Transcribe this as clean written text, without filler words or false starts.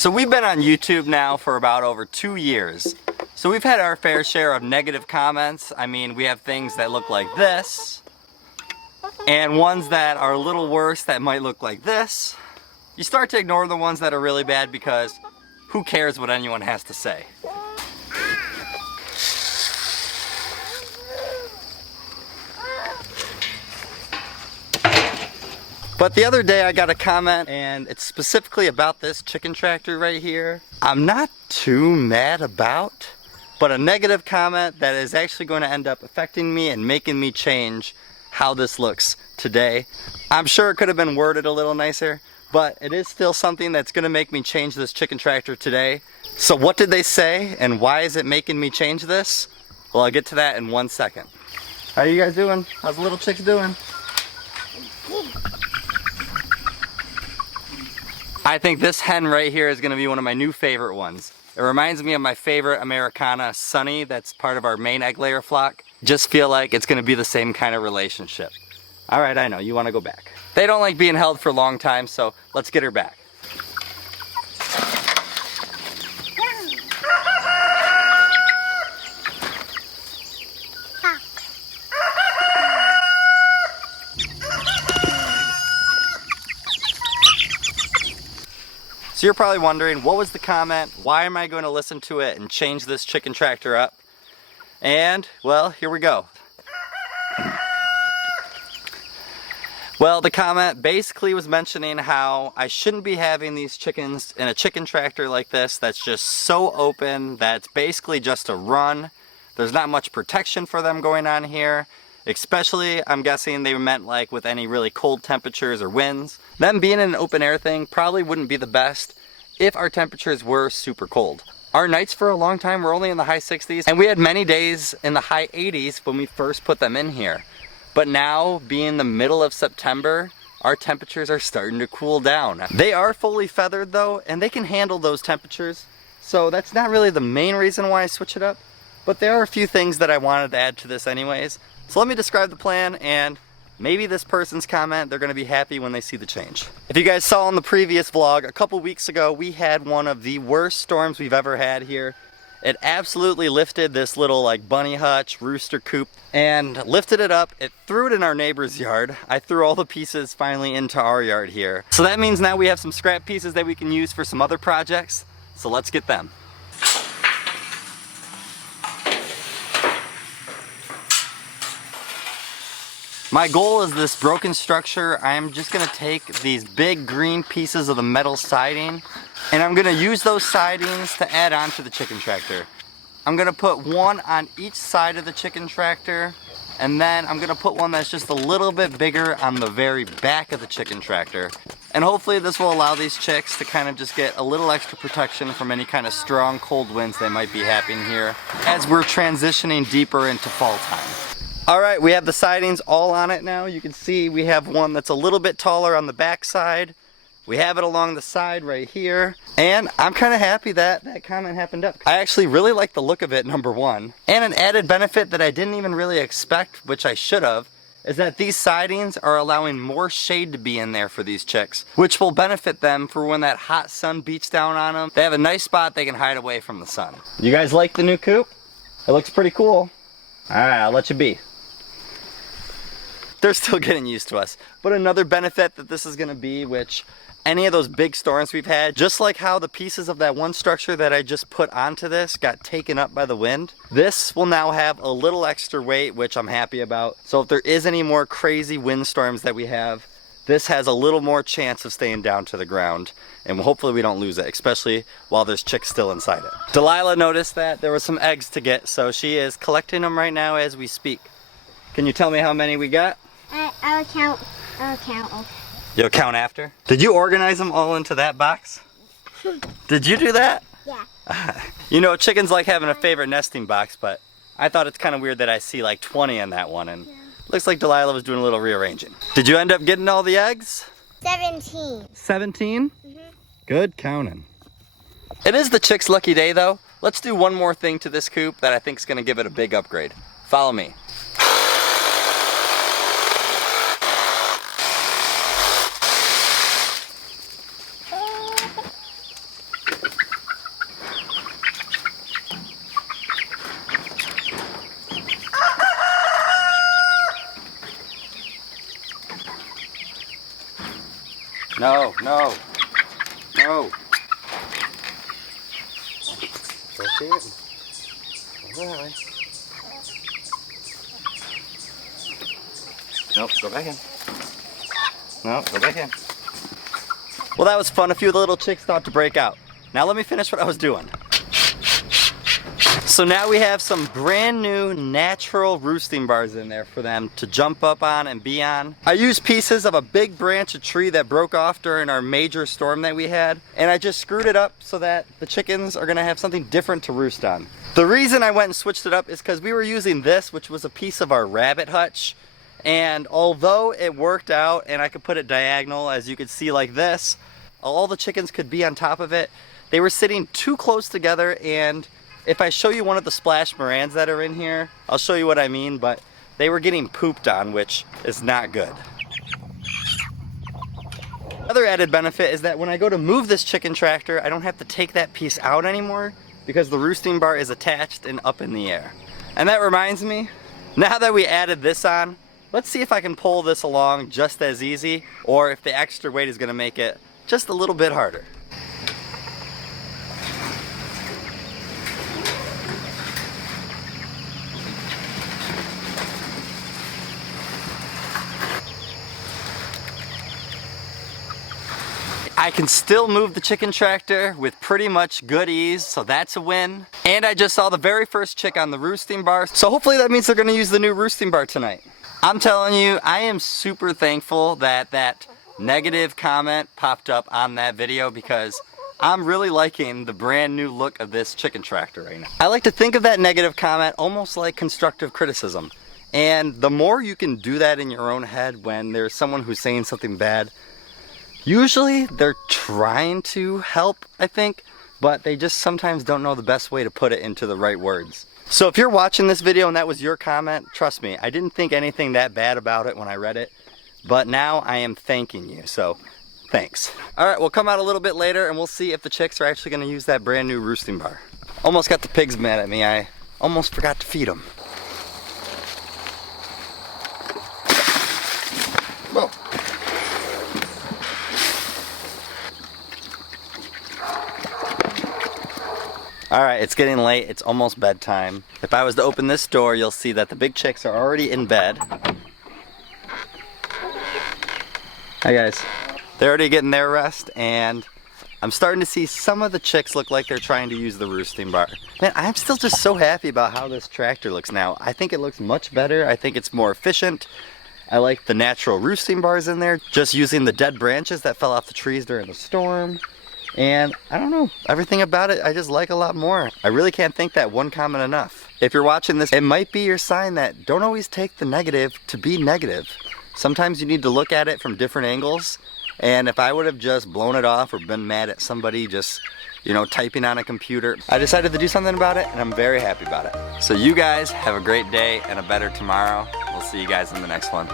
So we've been on YouTube now for about over 2 years. So we've had our fair share of negative comments. I mean, we have things that look like this, and ones that are a little worse that might look like this. You start to ignore the ones that are really bad because who cares what anyone has to say? But the other day I got a comment, and it's specifically about this chicken tractor right here. I'm not too mad about, but a negative comment that is actually going to end up affecting me and making me change how this looks today. I'm sure it could have been worded a little nicer, but it is still something that's going to make me change this chicken tractor today. So what did they say, and why is it making me change this? Well, I'll get to that in 1 second. How are you guys doing? How's the little chicks doing? I think this hen right here is going to be one of my new favorite ones. It reminds me of my favorite Americana, Sunny, that's part of our main egg layer flock. Just feel like it's going to be the same kind of relationship. All right, I know, you want to go back. They don't like being held for a long time, so let's get her back. So you're probably wondering, what was the comment? Why am I going to listen to it and change this chicken tractor up? And, well, here we go. Well, the comment basically was mentioning how I shouldn't be having these chickens in a chicken tractor like this that's just so open that it's basically just a run. There's not much protection for them going on here. Especially, I'm guessing they meant like with any really cold temperatures or winds. Them being in an open air thing probably wouldn't be the best if our temperatures were super cold. Our nights for a long time were only in the high 60s, and we had many days in the high 80s when we first put them in here. But now, being the middle of September, our temperatures are starting to cool down. They are fully feathered though, and they can handle those temperatures. So that's not really the main reason why I switch it up, but there are a few things that I wanted to add to this anyways. So let me describe the plan, and maybe this person's comment, they're going to be happy when they see the change. If you guys saw in the previous vlog, a couple weeks ago, we had one of the worst storms we've ever had here. It absolutely lifted this little like bunny hutch, rooster coop, and lifted it up. It threw it in our neighbor's yard. I threw all the pieces finally into our yard here. So that means now we have some scrap pieces that we can use for some other projects. So let's get them. My goal is this broken structure. I'm just gonna take these big green pieces of the metal siding, and I'm gonna use those sidings to add on to the chicken tractor. I'm gonna put one on each side of the chicken tractor, and then I'm gonna put one that's just a little bit bigger on the very back of the chicken tractor. And hopefully this will allow these chicks to kind of just get a little extra protection from any kind of strong cold winds that might be happening here as we're transitioning deeper into fall time. Alright, we have the sidings all on it now. You can see we have one that's a little bit taller on the back side. We have it along the side right here. And I'm kind of happy that that comment happened up. I actually really like the look of it, number one. And an added benefit that I didn't even really expect, which I should have, is that these sidings are allowing more shade to be in there for these chicks, which will benefit them for when that hot sun beats down on them. They have a nice spot they can hide away from the sun. You guys like the new coop? It looks pretty cool. Alright, I'll let you be. They're still getting used to us. But another benefit that this is going to be, which any of those big storms we've had, just like how the pieces of that one structure that I just put onto this got taken up by the wind, this will now have a little extra weight, which I'm happy about. So if there is any more crazy windstorms that we have, this has a little more chance of staying down to the ground, and hopefully we don't lose it, especially while there's chicks still inside it. Delilah noticed that there were some eggs to get, so she is collecting them right now as we speak. Can you tell me how many we got? I'll count. You'll count after? Did you organize them all into that box? Did you do that? Yeah. You know, chickens like having a favorite nesting box, but I thought it's kind of weird that I see like 20 in that one, and looks like Delilah was doing a little rearranging. Did you end up getting all the eggs? 17. 17? Good counting. It is the chicks' lucky day though. Let's do one more thing to this coop that I think is going to give it a big upgrade. Follow me. No, no, no. Go see it. Go that way. Nope, go back in. No, go back in. Well, that was fun. A few of the little chicks thought to break out. Now let me finish what I was doing. So now we have some brand new natural roosting bars in there for them to jump up on and be on. I used pieces of a big branch of tree that broke off during our major storm that we had, and I just screwed it up so that the chickens are gonna have something different to roost on. The reason I went and switched it up is because we were using this, which was a piece of our rabbit hutch, and although it worked out and I could put it diagonal, as you could see like this, all the chickens could be on top of it. They were sitting too close together, and if I show you one of the splash morans that are in here, I'll show you what I mean, but they were getting pooped on, which is not good. Another added benefit is that when I go to move this chicken tractor, I don't have to take that piece out anymore because the roosting bar is attached and up in the air. And that reminds me, now that we added this on, let's see if I can pull this along just as easy, or if the extra weight is gonna make it just a little bit harder. I can still move the chicken tractor with pretty much good ease, so that's a win. And I just saw the very first chick on the roosting bar, so hopefully that means they're gonna use the new roosting bar tonight. I'm telling you, I am super thankful that that negative comment popped up on that video because I'm really liking the brand new look of this chicken tractor right now. I like to think of that negative comment almost like constructive criticism. And the more you can do that in your own head when there's someone who's saying something bad, usually they're trying to help, I think, but they just sometimes don't know the best way to put it into the right words. So if you're watching this video and that was your comment, trust me, I didn't think anything that bad about it when I read it, but now I am thanking you, so thanks. All right, we'll come out a little bit later and we'll see if the chicks are actually gonna use that brand new roosting bar. Almost got the pigs mad at me. I almost forgot to feed them. Whoa. All right, it's getting late. It's almost bedtime. If I was to open this door, you'll see that the big chicks are already in bed. Hi guys. They're already getting their rest, and I'm starting to see some of the chicks look like they're trying to use the roosting bar. Man, I'm still just so happy about how this tractor looks now. I think it looks much better. I think it's more efficient. I like the natural roosting bars in there, just using the dead branches that fell off the trees during the storm. And I don't know, everything about it I just like a lot more. I really can't thank that one comment enough. If you're watching this, it might be your sign that don't always take the negative to be negative. Sometimes you need to look at it from different angles. And if I would have just blown it off or been mad at somebody just, you know, typing on a computer, I decided to do something about it, and I'm very happy about it. So you guys have a great day and a better tomorrow. We'll see you guys in the next one.